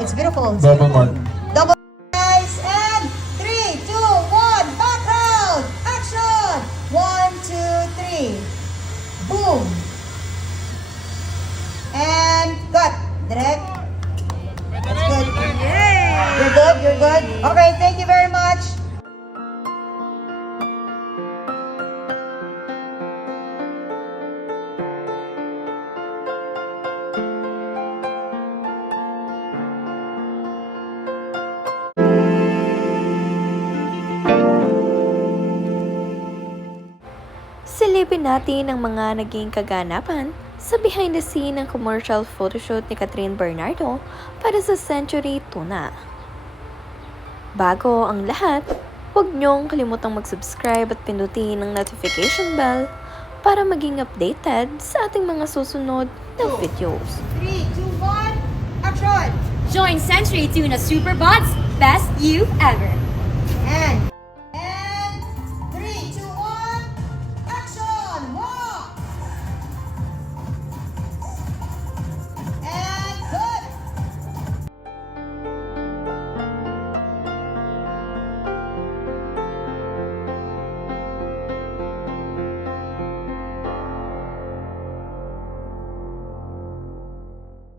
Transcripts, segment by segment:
It's beautiful. Double mark. Double, guys, and 3, 2, 1, background, action. 1, 2, 3, boom, and cut. Direct. That's good. You're good. You're good. Okay, thank you very much. Silipin natin ang mga naging kaganapan sa behind the scene ng commercial photoshoot ni Catherine Bernardo para sa Century Tuna. Bago ang lahat, huwag niyong kalimutang mag-subscribe at pindutin ang notification bell para maging updated sa ating mga susunod na videos. 3, 2, 1, action. Join Century Tuna Superbots, best you've ever. And 3, 2, 1, action! Walk! And good!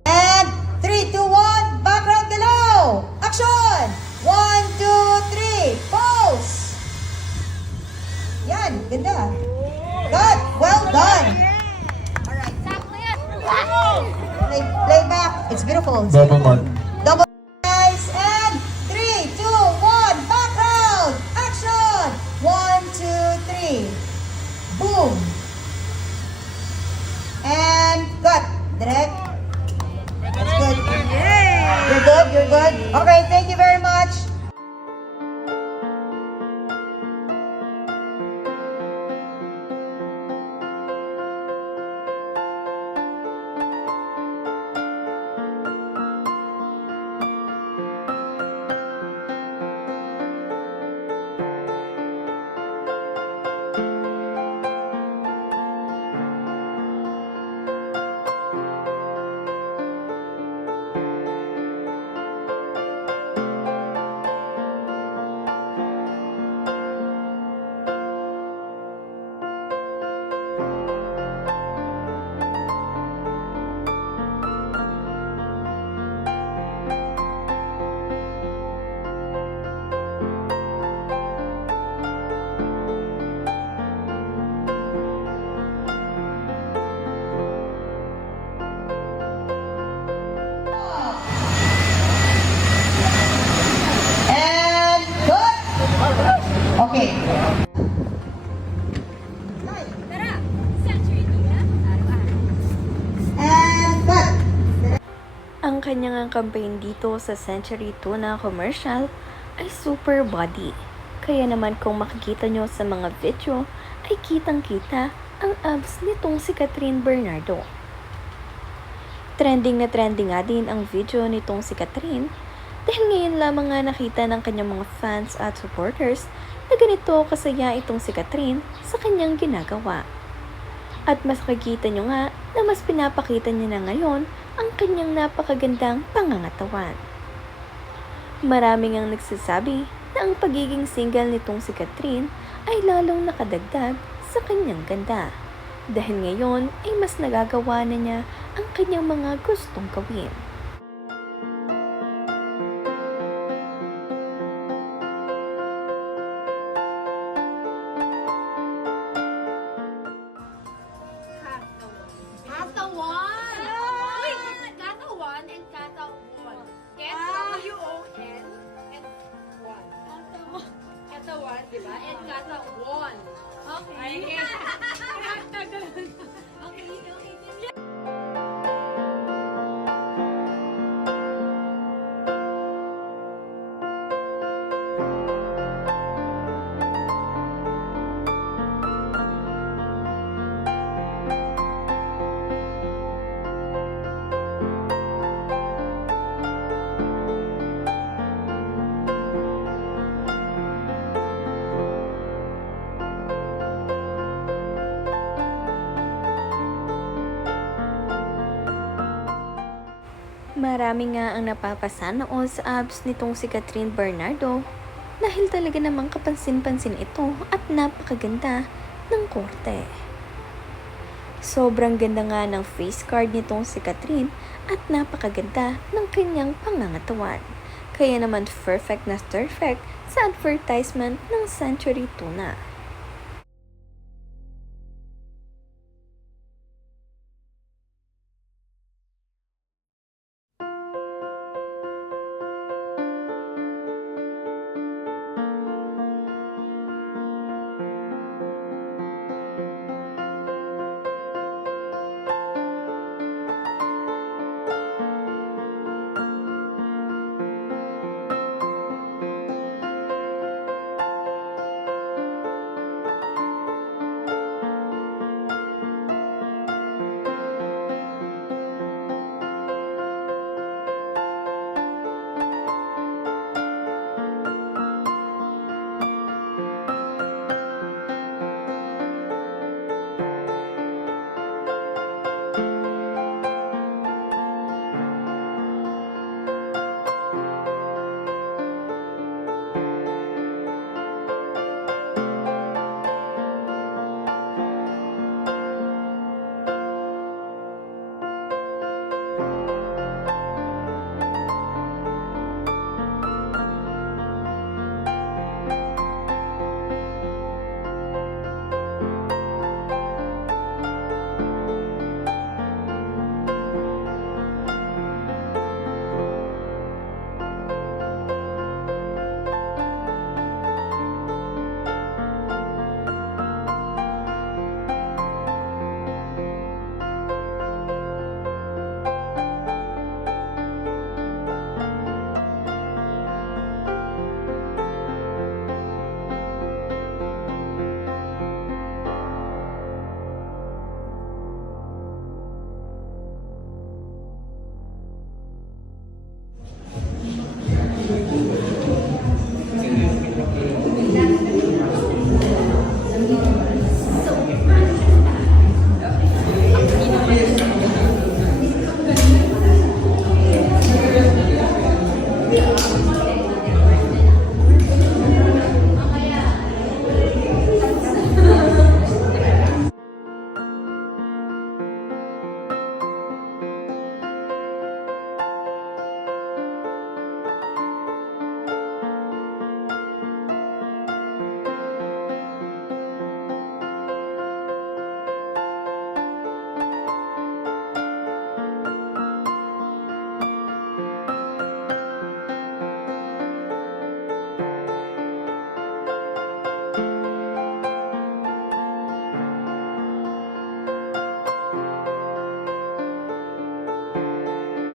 And 3, 2, 1, background below! Action! 1, 2, 3, pose! Yan, ganda. Good, well done. Play back. It's beautiful. Double mark. Double, guys, and 3, 2, 1, background, action. 1, 2, 3, boom, and cut. Direct. That's good. You're good. You're good. Okay, thank you very much. And good. Okay. Tara! Century Tuna, araw-araw. And cut. Ang kanyang campaign dito sa Century Tuna commercial ay super body. Kaya naman kung makikita nyo sa mga video ay kitang-kita ang abs nitong si Catherine Bernardo. Trending na trending nga din ang video nitong si Catherine dahil ngayon lamang nga nakita ng kanyang mga fans at supporters na ganito kasaya itong si Catherine sa kanyang ginagawa. At mas makikita nyo nga na mas pinapakita niya na ngayon ang kanyang napakagandang pangangatawan. Maraming ang nagsasabi na ang pagiging single nitong si Catherine ay lalong nakadagdag sa kanyang ganda. Dahil ngayon ay mas nagagawa na niya ang kanyang mga gustong gawin. Katawan! Wait, katawan and katawan. K-W-O-N and one. Katawan, di ba? And katawan. Okay. Okay. Marami nga ang napapasanood sa abs nitong si Catherine Bernardo dahil talaga namang kapansin-pansin ito at napakaganda ng korte. Sobrang ganda nga ng face card nitong si Catherine at napakaganda ng kanyang pangangatawan. Kaya naman perfect na perfect sa advertisement ng Century Tuna.